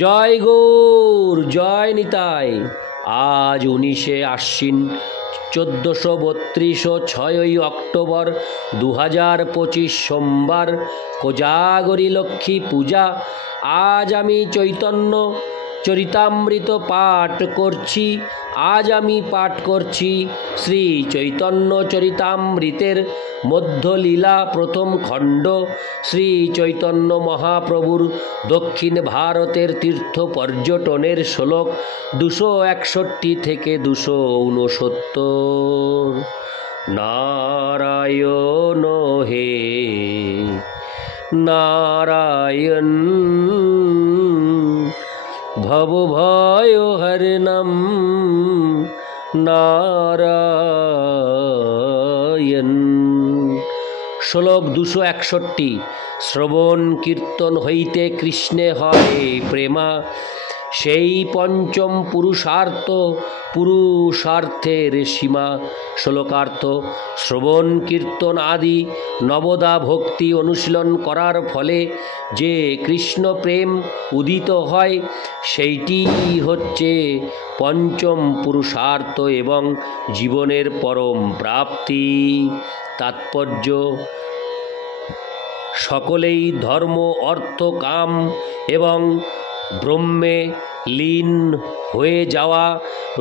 জয় গৌর, জয় নিতাই। আজ 19শে আশ্বিন 1432 6ই অক্টোবর 2025 সোমবার, কোজাগরী লক্ষ্মী পূজা। আজ আমি চৈতন্য চরিতামৃত পাঠ করছি। শ্রী চৈতন্য চরিতামৃতের মধ্যলীলা প্রথম খণ্ড। শ্রী চৈতন্য মহাপ্রভুর দক্ষিণ ভারতের তীর্থ পর্যটনের শ্লোক 261 থেকে 269। নারায়ণ হে নারায়ণ, ভবভয়হরণম নারায়ণ। শ্লোক 261। শ্রবণ কীর্তন হইতে কৃষ্ণে হয় প্রেমা, সেই পঞ্চম পুরুষার্থের সীমা। শ্লোকার্থ: শ্রবণ কীর্তন আদি নবদা ভক্তি অনুশীলন করার ফলে যে কৃষ্ণ প্রেম উদিত হয়, সেইটি হচ্ছে পঞ্চম পুরুষার্থ এবং জীবনের পরম প্রাপ্তি। তাৎপর্য: সকলেই ধর্ম, অর্থ, কাম এবং ব্রহ্মে লীন হয়ে যাওয়া,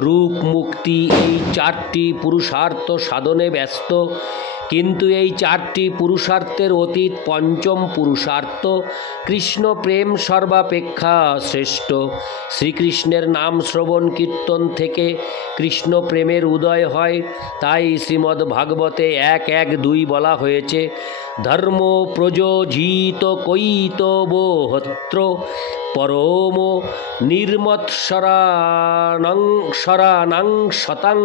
রূপ, মুক্তি, এই 4টি পুরুষার্থ সাধনে ব্যস্ত। কিন্তু এই 4টি পুরুষার্থের অতীত পঞ্চম পুরুষার্থ কৃষ্ণ প্রেম সর্বাপেক্ষা শ্রেষ্ঠ। শ্রীকৃষ্ণের নাম শ্রবণ কীর্তন থেকে কৃষ্ণ প্রেমের উদয় হয়। তাই শ্রীমদ্ ভাগবতে 1:1-2 বলা হয়েছে, ধর্ম প্রযোজিত কৈতবহোত্র পরম নির্মৎসরাণং শতাং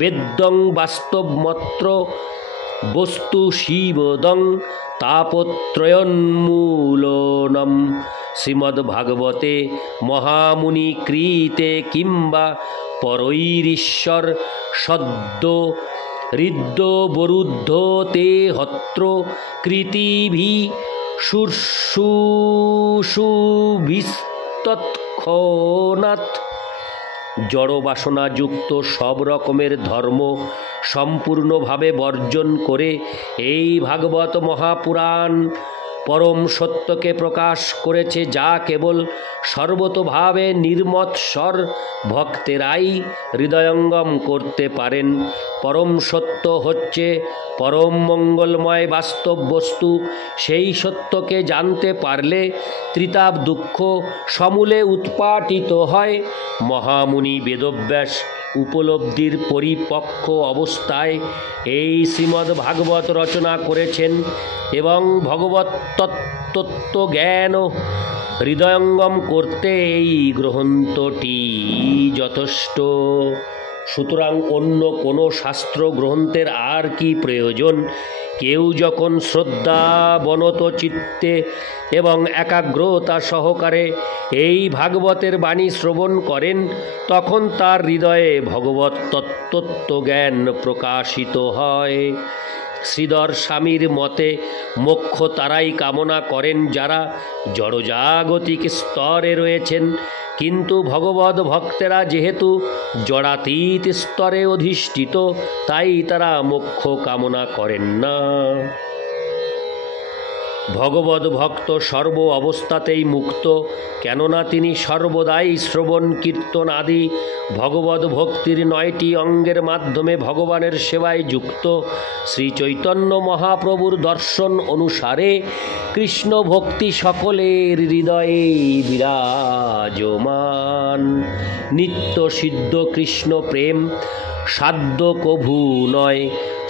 বেদ্যং বাস্তবমত্র বস্তু শিবদং তাপত্রয়োন্মূলনম। শ্রীমদ্ভাগবতে মহামুনি কৃতে কিংবা পরৈরীশ্বর সদ্য হৃদ্যবরুদ্ধ তে হত্র কৃতিভি শুশুভিস্তৎক্ষণাৎ। জড়বাসনাযুক্ত সব রকমের ধর্ম সম্পূর্ণভাবে বর্জন করে এই ভাগবত মহাপুরাণ পরম সত্যকে প্রকাশ করেছে, যা কেবল সর্বতোভাবে নির্মৎসর ভক্তেরাই হৃদয়ঙ্গম করতে পারেন। পরম সত্য হচ্ছে পরম মঙ্গলময় বাস্তব বস্তু। সেই সত্যকে জানতে পারলে ত্রিতাপ দুঃখ সমূলে উৎপাটিত হয়। মহামুনি বেদব্যাস উপলব্ধির পরিপক্ক অবস্থায় এই শ্রীমদ্ ভাগবত রচনা করেছেন এবং ভগবত তত্ত্ব জ্ঞান হৃদয়ঙ্গম করতে এই গ্রন্থটি যথেষ্ট। সুতরাং অন্য কোনো শাস্ত্র গ্রন্থের আর কি প্রয়োজন? কেউ যখন শ্রদ্ধাবনত চিত্তে এবং একাগ্রতা সহকারে এই ভাগবতের বাণী শ্রবণ করেন, তখন তার হৃদয়ে ভগবত তত্ত্বজ্ঞান প্রকাশিত হয়। শ্রীধর স্বামীর মতে মোক্ষ তারাই কামনা করেন যারা জড়জাগতিক স্তরে রয়েছেন, কিন্তু ভগবত ভক্তেরা যেহেতু জড়াতীত স্তরে অধিষ্ঠিত, তাই তারা মোক্ষ কামনা করেন না। ভগবত ভক্ত সর্ব অবস্থাতেই মুক্ত, কেননা তিনি সর্বদাই শ্রবণ কীর্তন আদি ভগবত ভক্তির 9টি অঙ্গের মাধ্যমে ভগবানের সেবায় যুক্ত। শ্রী চৈতন্য মহাপ্রভুর দর্শন অনুসারে কৃষ্ণ ভক্তি সকলের হৃদয়ে বিরাজমান। নিত্য সিদ্ধ কৃষ্ণ প্রেম সাধ্য কভু নয়,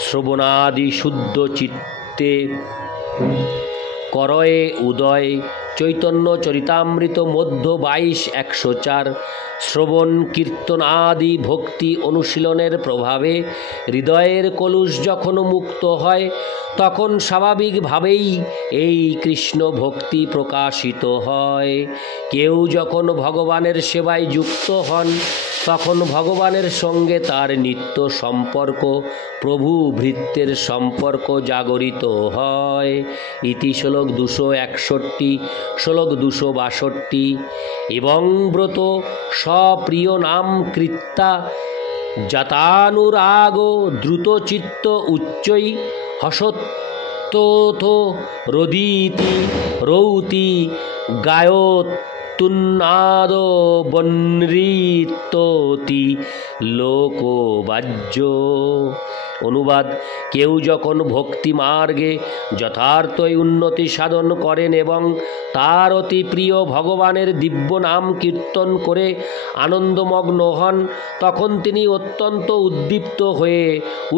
শ্রবণাদি শুদ্ধ চিত্তে করয়ে উদয়। চৈতন্য চরিতামৃত মধ্য 22:104। শ্রবণ কীর্তন আদি ভক্তি অনুশীলনের প্রভাবে হৃদয়ের কলুষ যখন মুক্ত হয়, তখন স্বাভাবিকভাবেই এই কৃষ্ণ ভক্তি প্রকাশিত হয়। কেউ যখন ভগবানের সেবায় যুক্ত হন, তখন ভগবানের সঙ্গে তার নিত্য সম্পর্ক, প্রভু ভৃত্যের সম্পর্ক জাগরিত হয়। ইতি শ্লোক 261, শ্লোক 262। এবং ব্রত সপ্রিয় নাম কৃত্তা জাতানুরাগ দ্রুতচিত্ত উচ্চৈ হসত্যথ রোদিতি রৌতি গায়তুন্নাদ বনৃত্যতি লোকবাহ্য। অনুবাদ: কেউ যখন ভক্তি মার্গে যথার্থই উন্নতি সাধন করেন এবং তার অতি প্রিয় ভগবানের দিব্য নাম কীর্তন করে আনন্দমগ্ন হন, তখন তিনি অত্যন্ত উদ্দীপ্ত হয়ে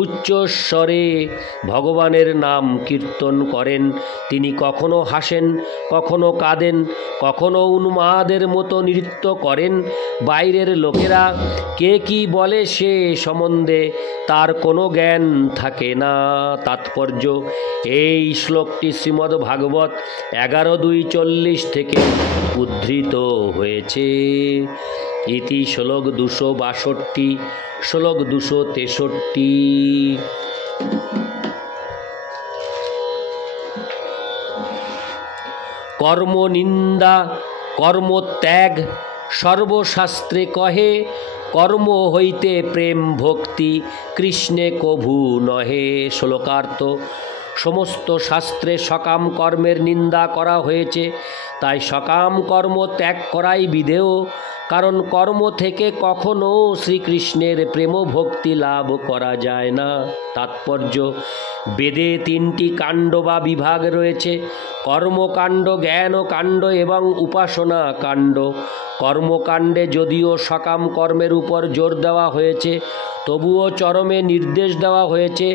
উচ্চস্বরে ভগবানের নাম কীর্তন করেন। তিনি কখনো হাসেন, কখনো কাঁদেন, কখনো উন্মাদের মতো নৃত্য করেন। বাইরের লোকেরা কে কি বলে সে সম্বন্ধে তার কোনো জ্ঞান থাকে না। তাৎপর্য: এই শ্লোকটি শ্রীমদ্ ভাগবত 11.2.40 থেকে উদ্ধৃত হয়েছে। ইতি শ্লোক 262, শ্লোক 263। কর্মনিন্দা কর্মত্যাগ সর্বশাস্ত্রে কহে, কর্ম হইতে প্রেম ভক্তি কৃষ্ণে কভু নহে। শ্লোকার্থ: সমস্ত শাস্ত্রে সকাম কর্মের নিন্দা করা হয়েছে, তাই সকাম কর্ম ত্যাগ করাই বিধেয়, কারণ কর্ম থেকে কখনো শ্রীকৃষ্ণের প্রেম ভক্তি লাভ করা যায় না। তাৎপর্য: বেদে 3টি কাণ্ড বা বিভাগ রয়েছে: কর্মকাণ্ড, জ্ঞানকাণ্ড এবং উপাসনা কাণ্ড। কর্মকাণ্ডে যদিও সকাম কর্মের উপর জোর দেওয়া হয়েছে, তবুও চরমে নির্দেশ দেওয়া হয়েছে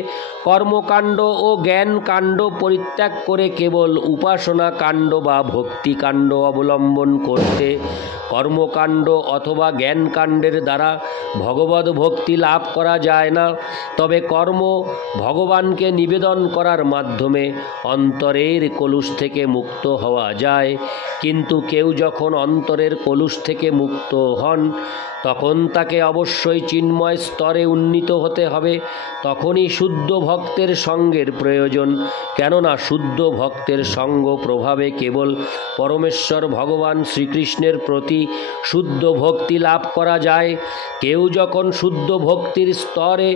কর্মকাণ্ড ও জ্ঞানকাণ্ড পরিত্যাগ করে কেবল উপাসনা কাণ্ড বা ভক্তিকাণ্ড অবলম্বন করতে। কর্মকাণ্ড অথবা জ্ঞানকাণ্ডের দ্বারা ভগবদ ভক্তি লাভ করা যায় না, তবে কর্ম ভগবানকে নিবেদন করার মাধ্যমে অন্তরের কলুষ থেকে মুক্ত হওয়া যায়। কিন্তু কেউ যখন অন্তরের কলুষ থেকে মুক্ত হন, তখন তাকে অবশ্যই চিন্ময় স্তরে উন্নীত হতে হবে। তখনই শুদ্ধ ভক্তের সঙ্গের প্রয়োজন, কেননা শুদ্ধ ভক্তের সঙ্গ প্রভাবে কেবল পরমেশ্বর ভগবান শ্রীকৃষ্ণের প্রতি শুদ্ধ ভক্তি লাভ করা যায়। কেউ যখন শুদ্ধ ভক্তির স্তরে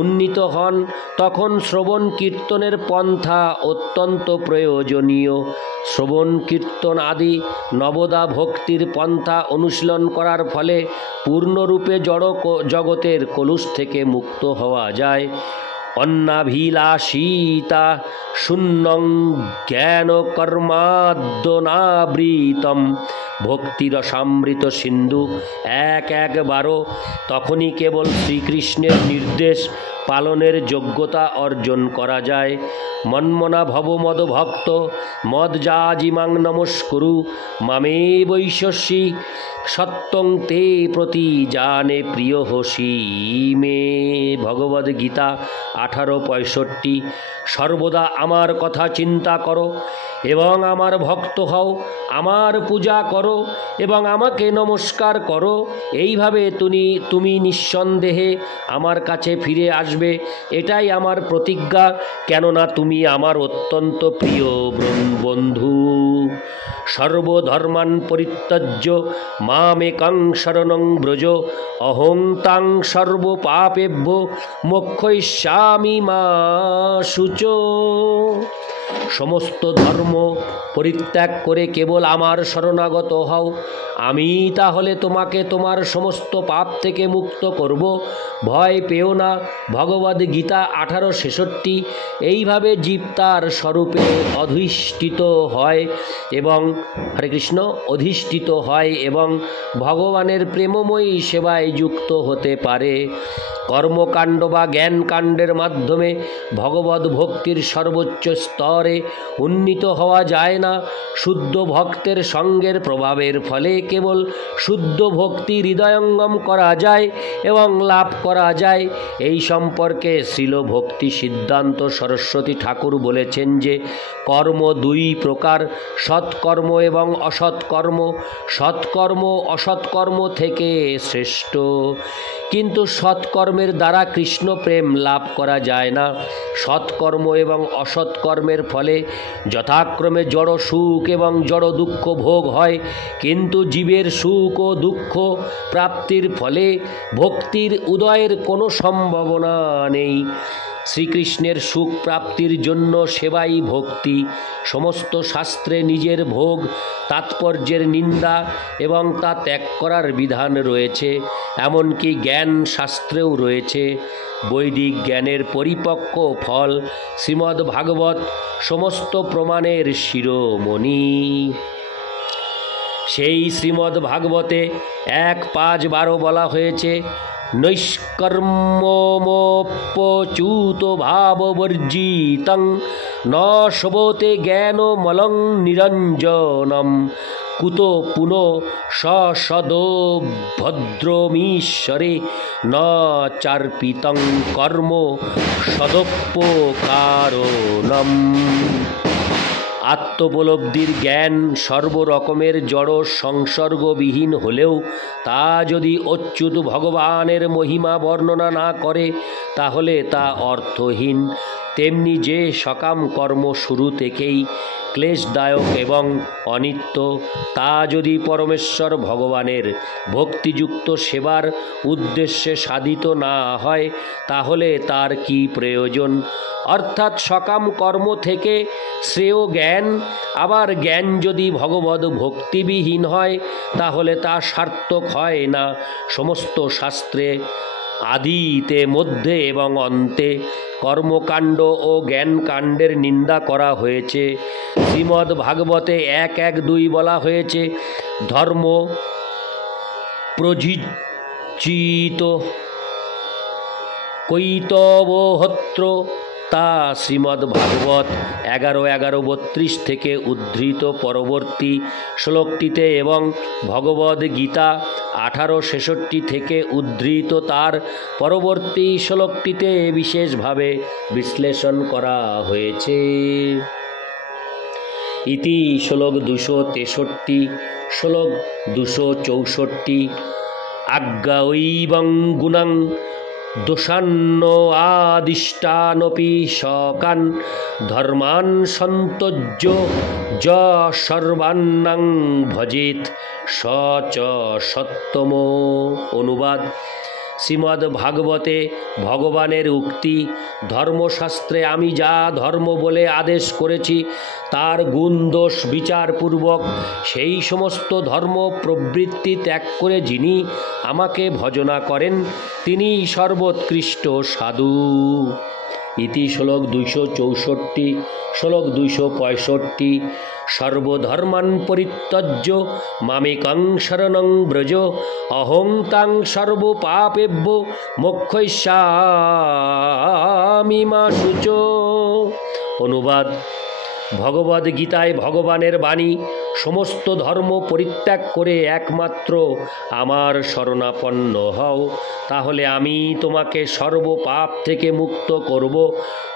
উন্নীত হন, তখন শ্রবণ কীর্তনের পন্থা অত্যন্ত প্রয়োজনীয়। শ্রবণ কীর্তন আদি নবদা ভক্তির পন্থা অনুশীলন করার ফলে পূর্ণরূপে জড় জগতের কলুষ থেকে মুক্ত হওয়া যায়। অন্নাভিলাষিতা শূন্যং জ্ঞান কর্মাদ্যনাবৃতম ভক্তিরসামৃত সিন্ধু 1:12। তখনই কেবল শ্রীকৃষ্ণের নির্দেশ পালনের যোগ্যতা অর্জন করা যায়। মন্মনা ভব মদভক্ত মজ্জাজিমাং নমস্কুরু মামে বৈশ্বসী সত্যং তে প্রতি জানে প্রিয় হসি মে। ভগবদ্গীতা 18:65। সর্বদা আমার কথা চিন্তা করো এবং আমার ভক্ত হও, আমার পূজা করো এবং আমাকে নমস্কার করো। এইভাবে তুমি নিঃসন্দেহে আমার কাছে ফিরে আসবে, এটাই আমার প্রতিজ্ঞা, কেননা তুমি আমার অত্যন্ত প্রিয় বন্ধু। সর্বধর্মান পরিত্যজ্য মামেকং শরণং ব্রজ অহং তাং সর্বপাপেভ্যো মোক্ষয়িষ্যামি মা শুচো। সমস্ত ধর্ম পরিত্যাগ করে কেবল আমার শরণাগত হও, আমি তাহলে তোমাকে তোমার সমস্ত পাপ থেকে মুক্ত করব। ভয় পেও না। ভগবদ্গীতা 18:66। এইভাবে জীব তার স্বরূপে অধিষ্ঠিত হয় এবং ভগবানের প্রেমময়ী সেবায় যুক্ত হতে পারে। কর্মকাণ্ড বা জ্ঞানকাণ্ডের মাধ্যমে ভগবদ ভক্তির সর্বোচ্চ স্তরে উন্নীত হওয়া যায় না। শুদ্ধ ভক্তের সঙ্গের প্রভাবের ফলে কেবল শুদ্ধ ভক্তি হৃদয়ঙ্গম করা যায় এবং লাভ করা যায়। এই সম্পর্কে শ্রীল ভক্তি সিদ্ধান্ত সরস্বতী ঠাকুর বলেছেন যে কর্ম দুই প্রকার, সৎকর্ম এবং অসৎকর্ম। সৎকর্ম অসৎকর্ম থেকে শ্রেষ্ঠ, কিন্তু সৎকর্মের দ্বারা কৃষ্ণ প্রেম লাভ করা যায় না। সৎকর্ম এবং অসৎকর্মের ফলে যথাক্রমে জড় সুখ এবং জড় দুঃখ ভোগ হয়, কিন্তু জীবের সুখ ও দুঃখ প্রাপ্তির ফলে ভক্তির উদয়ের কোনো সম্ভাবনা নেই। শ্রীকৃষ্ণের সুখ প্রাপ্তির জন্য সেবাই ভক্তি। সমস্ত শাস্ত্রে নিজের ভোগ তাৎপর্যের নিন্দা এবং তা ত্যাগ করার বিধান রয়েছে, এমনকি জ্ঞান শাস্ত্রেও রয়েছে। বৈদিক জ্ঞানের পরিপক্ক ফল শ্রীমদ্ ভাগবত সমস্ত প্রমাণের শিরোমণি। সেই শ্রীমদ্ ভাগবতে 1:5-12 বলা হয়েছে, নৈষ্কর্ম্যমপ্যচ্যুত ভাববর্জিতং ন শোভতে জ্ঞানমলং নিরঞ্জনম কুত পুন সসদো ভদ্রমীশ্বরে ন চার্পিতং কর্ম সদোপকারণম। আত্মোপলব্ধির জ্ঞান সর্বরকমের জড় সংসর্গবিহীন হলেও তা যদি অচ্যুত ভগবানের মহিমা বর্ণনা না করে তাহলে তা অর্থহীন। তেমনি যে সকাম কর্ম শুরু থেকেই ক্লেশদায়ক এবং অনিত্য, তা যদি পরমেশ্বর ভগবানের ভক্তিযুক্ত সেবার উদ্দেশ্যে সাধিত না হয় তাহলে তার কি প্রয়োজন? অর্থাৎ সকাম কর্ম থেকে শ্রেয় জ্ঞান। আবার জ্ঞান যদি ভগবদ ভক্তিবিহীন হয় তাহলে তা সার্থক হয় না। সমস্ত শাস্ত্রে আদিতে, মধ্যে এবং অন্তে কর্মকাণ্ড ও জ্ঞানকাণ্ডের নিন্দা করা হয়েছে। শ্রীমদ্ ভাগবতে 1:1-2 বলা হয়েছে, ধর্ম প্রজিচিত কৈতবহোত্র। তা শ্রীমদ্ ভাগবত 11:11-32 থেকে উদ্ধৃত পরবর্তী শ্লোকটিতে এবং ভগবদ গীতা 18:66 থেকে উদ্ধৃত তার পরবর্তী শ্লোকটিতে বিশেষভাবে বিশ্লেষণ করা হয়েছে। ইতি শ্লোক 263, শ্লোক 264 আজ্ঞায়ৈবং গুণং দোষান্ন আদিষ্টানপি শকান ধর্মান সন্তোজ্য য সর্বান্নাং ভজেত স চ সত্তম। অনুবাদ: শ্রীমদ্ ভাগবতে ভগবানের উক্তি, ধর্মশাস্ত্রে আমি যা ধর্ম বলে আদেশ করেছি তার গুণ দোষ বিচারপূর্বক সেই সমস্ত ধর্ম প্রবৃত্তি ত্যাগ করে যিনি আমাকে ভজনা করেন তিনি সর্বোৎকৃষ্ট সাধু। ইতি শ্লোক 264, শ্লোক 265 সর্বধর্মাन् পরিত্যজ্য মামেকং শরণং ব্রজ অহং তাং সর্বপাপেভ্যো মোক্ষয়িষ্যামি মা শুচো। অনুবাদ: ভগবদ গীতায় ভগবানের বাণী, সমস্ত ধর্ম পরিত্যাগ করে একমাত্র আমার শরণাপন্ন হও, তাহলে আমি তোমাকে সর্বপাপ থেকে মুক্ত করব,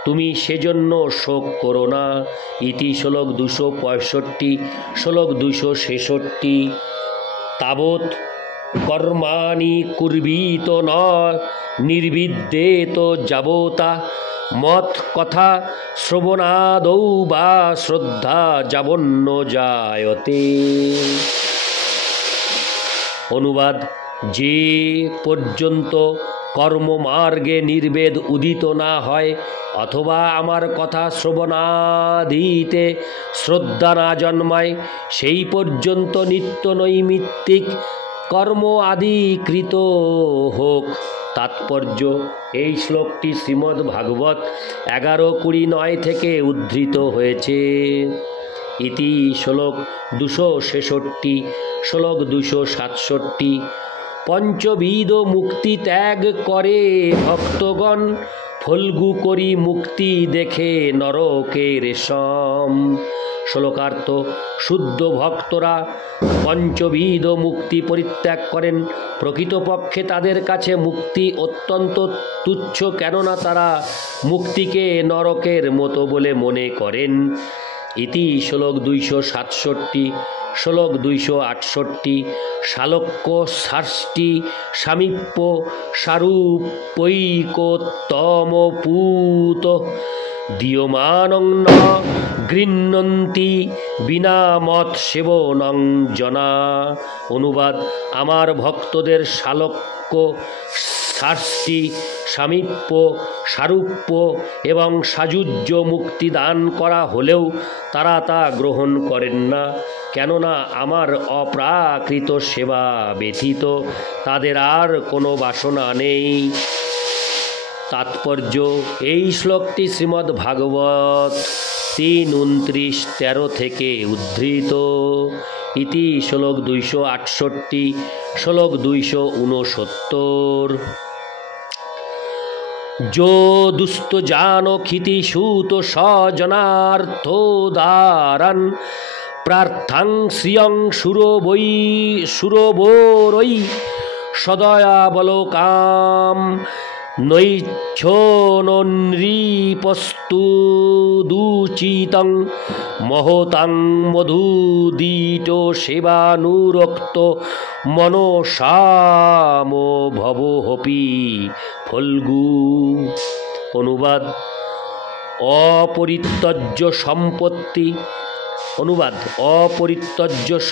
তুমি সেজন্য শোক করো না। ইতি শ্লোক 265, শ্লোক 266 তাবৎ কর্মাণি কুর্বীত ন নির্বিদ্যেত যাবতা মত কথা শ্রবণাদৌ বা শ্রদ্ধা যাবন্য জায়তে। অনুবাদ: যে পর্যন্ত কর্মমার্গে নির্বেদ উদিত না হয় অথবা আমার কথা শ্রবণাদিতে শ্রদ্ধা না জন্মায় সেই পর্যন্ত নিত্য নৈমিত্তিক কর্ম আদি কৃত হোক। তাৎপর্য: এই শ্লোকটি শ্রীমদ্ ভাগবত 11:29 থেকে উদ্ধৃত হয়েছে। ইতি শ্লোক 266, শ্লোক 267 পঞ্চবিধ মুক্তি ত্যাগ করে ভক্তগণ, ফল্গু করি মুক্তি দেখে নরকের সম। শ্লোকার্থ: শুদ্ধ ভক্তরা পঞ্চবিধ মুক্তি পরিত্যাগ করেন। প্রকৃতপক্ষে তাদের কাছে মুক্তি অত্যন্ত তুচ্ছ, কেননা তারা মুক্তিকে নরকের মতো বলে মনে করেন। ইতি শ্লোক 267। শ্লোক 268। শালক্য ষষ্ঠী সামীপ্য সারূপৈকোত্তমপূত দীয়মানং ন গৃহ্ণন্তি বিনা মত সেবনং জনা। অনুবাদ: আমার ভক্তদের শালক্য ষষ্ঠী সামীপ্য সারূপ্য এবং সাযুজ্য মুক্তি দান করা হলেও তারা তা গ্রহণ করেন না, কেননা আমার অপ্রাকৃত সেবা ব্যতীত তাদের আর কোনো বাসনা নেই। তাৎপর্য: এই শ্লোকটি শ্রীমদ্ ভাগবত 3:29-13 থেকে উদ্ধৃত। ইতি শ্লোক 268। শ্লোক 269। যো দুস্ত জানো ক্ষিতি সুত স্বজনার্থোদারান প্রার্থাং শ্রিয়ং সুরবোরৈ সদয়াবলোকাম নৈচ্ছনৃপস্তু দূচিতং মহতাং মধুদীট সেবানুরক্ত মনসামো ভবহপি ফল্গু। অনুবাদ: অপরিত্যজ্য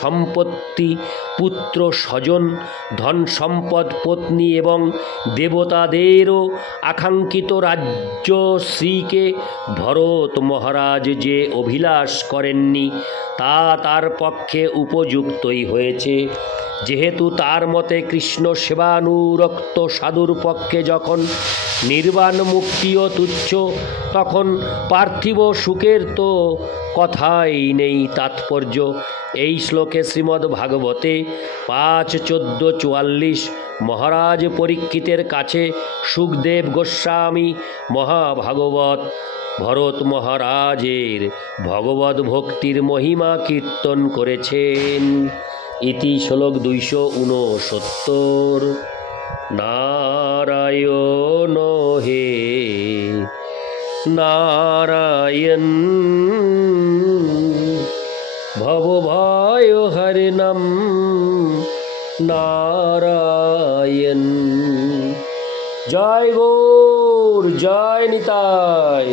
সম্পত্তি পুত্র স্বজন ধন সম্পদ পত্নী এবং দেবতাদেরও আকাঙ্ক্ষিত রাজ্যশ্রীকে ভরত মহারাজ যে অভিলাষ করেননি তা তার পক্ষে উপযুক্তই হয়েছে। যেহেতু তার মতে কৃষ্ণ সেবানুরক্ত সাধুর পক্ষে যখন নির্বাণ মুক্তিও তুচ্ছ, তখন পার্থিব সুখের তো কথাই নেই। তাৎপর্য: এই শ্লোকে শ্রীমদ্ ভাগবতে 5:14-44 মহারাজ পরীক্ষিতের কাছে সুখদেব গোস্বামী মহাভাগবত ভরত মহারাজের ভগবদ ভক্তির মহিমা কীর্তন করেছেন। ইতি শ্লোক 269। নারায়ণ হে নারায়ণ ভবভয় হরিণম নারায়ণ। জয় গৌর, জয় নিতাই।